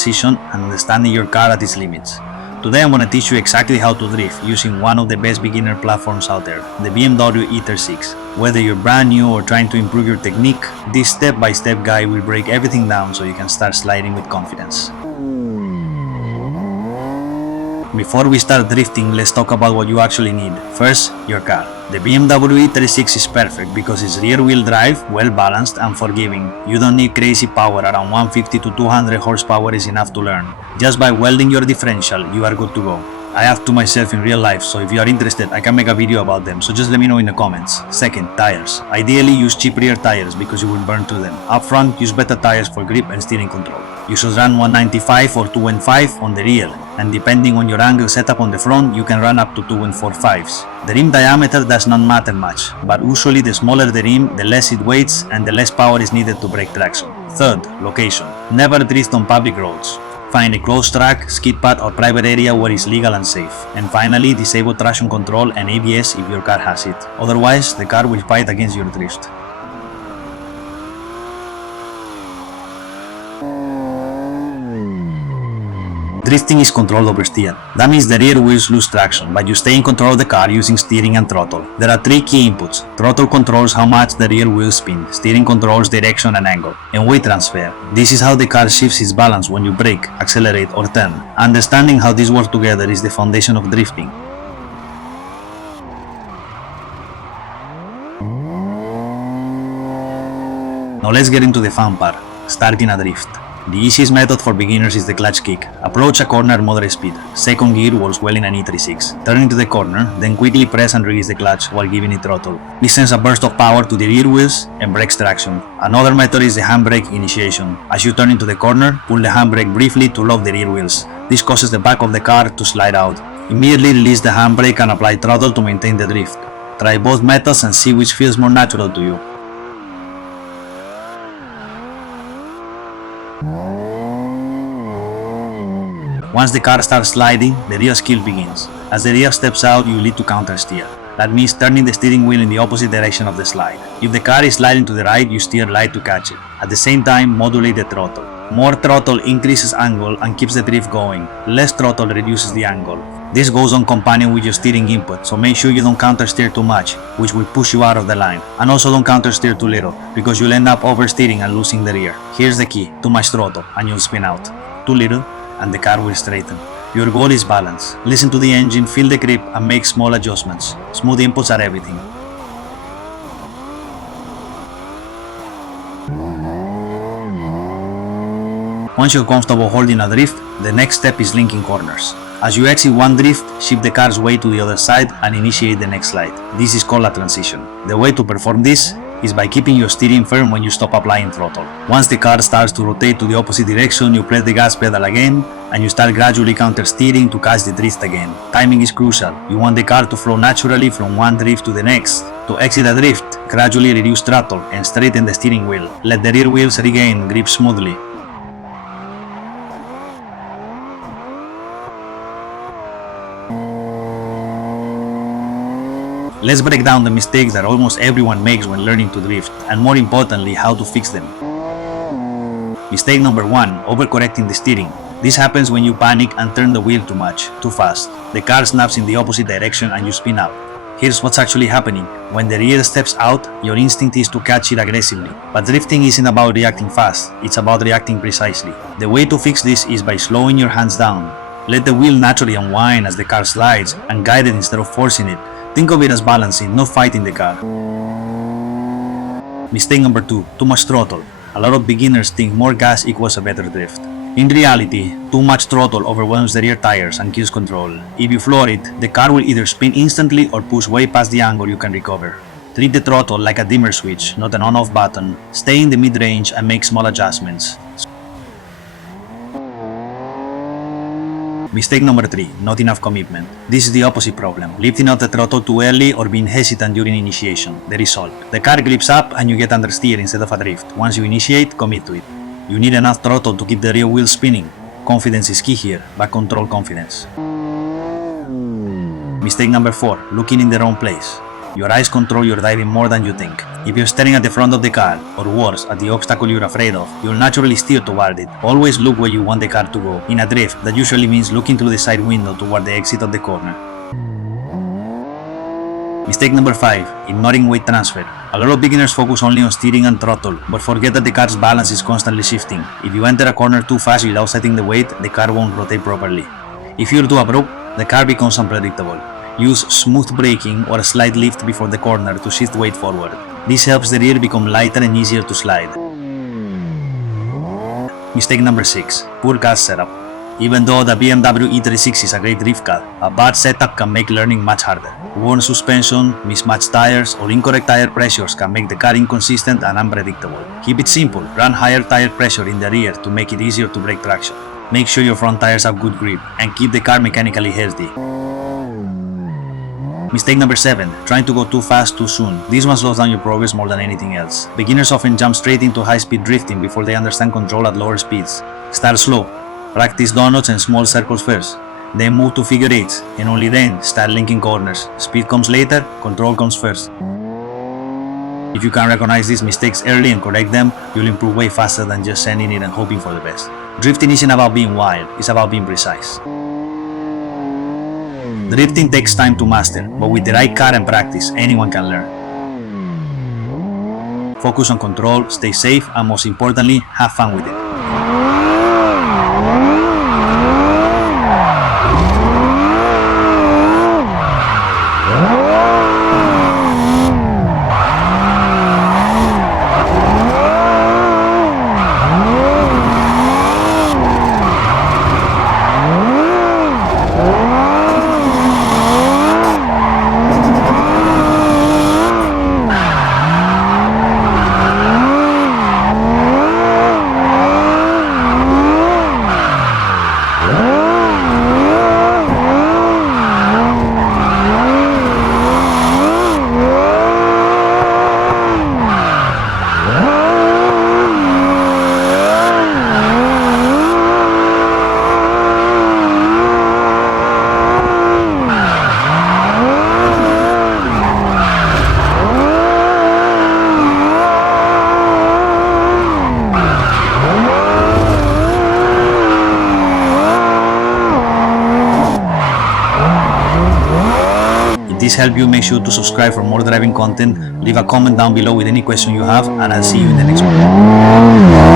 precision and understanding your car at its limits. Today I'm going to teach you exactly how to drift using one of the best beginner platforms out there, the BMW E36. Whether you're brand new or trying to improve your technique, this step-by-step guide will break everything down so you can start sliding with confidence. Before we start drifting, let's talk about what you actually need. First, your car. The BMW E36 is perfect because it's rear-wheel drive, well-balanced and forgiving. You don't need crazy power, around 150 to 200 horsepower is enough to learn. Just by welding your differential, you are good to go. I have two myself in real life, so if you are interested, I can make a video about them, so just let me know in the comments. Second, tires. Ideally use cheap rear tires because you will burn through them. Up front, use better tires for grip and steering control. You should run 195 or 215 on the rear, and depending on your angle setup on the front, you can run up to 245s. The rim diameter does not matter much, but usually the smaller the rim, the less it weighs and the less power is needed to break traction. Third, location. Never drift on public roads. Find a closed track, skid pad or private area where it's legal and safe. And finally, disable traction control and ABS if your car has it. Otherwise, the car will fight against your drift. Drifting is controlled over steer. That means the rear wheels lose traction, but you stay in control of the car using steering and throttle. There are three key inputs. Throttle controls how much the rear wheels spin, steering controls direction and angle, and weight transfer. This is how the car shifts its balance when you brake, accelerate or turn. Understanding how these work together is the foundation of drifting. Now let's get into the fun part, starting a drift. The easiest method for beginners is the clutch kick. Approach a corner at moderate speed. Second gear works well in an E36. Turn into the corner, then quickly press and release the clutch while giving it throttle. This sends a burst of power to the rear wheels and breaks traction. Another method is the handbrake initiation. As you turn into the corner, pull the handbrake briefly to lock the rear wheels. This causes the back of the car to slide out. Immediately release the handbrake and apply throttle to maintain the drift. Try both methods and see which feels more natural to you. Once the car starts sliding, the rear skill begins. As the rear steps out, you need to counter steer. That means turning the steering wheel in the opposite direction of the slide. If the car is sliding to the right, you steer light to catch it. At the same time, modulate the throttle. More throttle increases angle and keeps the drift going. Less throttle reduces the angle. This goes on companion with your steering input, so make sure you don't counter steer too much, which will push you out of the line. And also don't counter steer too little, because you'll end up oversteering and losing the rear. Here's the key: too much throttle and you'll spin out. Too little and the car will straighten. Your goal is balance. Listen to the engine, feel the grip and make small adjustments. Smooth inputs are everything. Once you're comfortable holding a drift, the next step is linking corners. As you exit one drift, shift the car's weight to the other side and initiate the next slide. This is called a transition. The way to perform this is by keeping your steering firm when you stop applying throttle. Once the car starts to rotate to the opposite direction, you press the gas pedal again and you start gradually counter steering to catch the drift again. Timing is crucial. You want the car to flow naturally from one drift to the next. To exit a drift, gradually reduce throttle and straighten the steering wheel. Let the rear wheels regain grip smoothly. Let's break down the mistakes that almost everyone makes when learning to drift, and more importantly, how to fix them. Mistake number 1, overcorrecting the steering. This happens when you panic and turn the wheel too much, too fast. The car snaps in the opposite direction and you spin out. Here's what's actually happening. When the rear steps out, your instinct is to catch it aggressively. But drifting isn't about reacting fast, it's about reacting precisely. The way to fix this is by slowing your hands down. Let the wheel naturally unwind as the car slides and guide it instead of forcing it. Think of it as balancing, not fighting the car. Mistake number 2, too much throttle. A lot of beginners think more gas equals a better drift. In reality, too much throttle overwhelms the rear tires and kills control. If you floor it, the car will either spin instantly or push way past the angle you can recover. Treat the throttle like a dimmer switch, not an on-off button. Stay in the mid-range and make small adjustments. Mistake number 3, not enough commitment. This is the opposite problem, lifting out the throttle too early or being hesitant during initiation. The result: the car grips up and you get understeer instead of adrift. Once you initiate, commit to it. You need enough throttle to keep the rear wheel spinning. Confidence is key here, but control confidence. Mistake number 4, looking in the wrong place. Your eyes control your diving more than you think. If you're staring at the front of the car, or worse, at the obstacle you're afraid of, you'll naturally steer toward it. Always look where you want the car to go. In a drift, that usually means looking through the side window toward the exit of the corner. Mistake number 5. Ignoring weight transfer. A lot of beginners focus only on steering and throttle, but forget that the car's balance is constantly shifting. If you enter a corner too fast without setting the weight, the car won't rotate properly. If you're too abrupt, the car becomes unpredictable. Use smooth braking or a slight lift before the corner to shift weight forward. This helps the rear become lighter and easier to slide. Mistake number 6. Poor gas setup. Even though the BMW E36 is a great drift car, a bad setup can make learning much harder. Worn suspension, mismatched tires, or incorrect tire pressures can make the car inconsistent and unpredictable. Keep it simple. Run higher tire pressure in the rear to make it easier to break traction. Make sure your front tires have good grip, and keep the car mechanically healthy. Mistake number 7. Trying to go too fast too soon. This one slows down your progress more than anything else. Beginners often jump straight into high-speed drifting before they understand control at lower speeds. Start slow. Practice donuts and small circles first. Then move to figure eights, and only then start linking corners. Speed comes later, control comes first. If you can recognize these mistakes early and correct them, you'll improve way faster than just sending it and hoping for the best. Drifting isn't about being wild, it's about being precise. Drifting takes time to master, but with the right car and practice, anyone can learn. Focus on control, stay safe, and most importantly, have fun with it. If this helped you, make sure to subscribe for more driving content, leave a comment down below with any question you have, and I'll see you in the next one.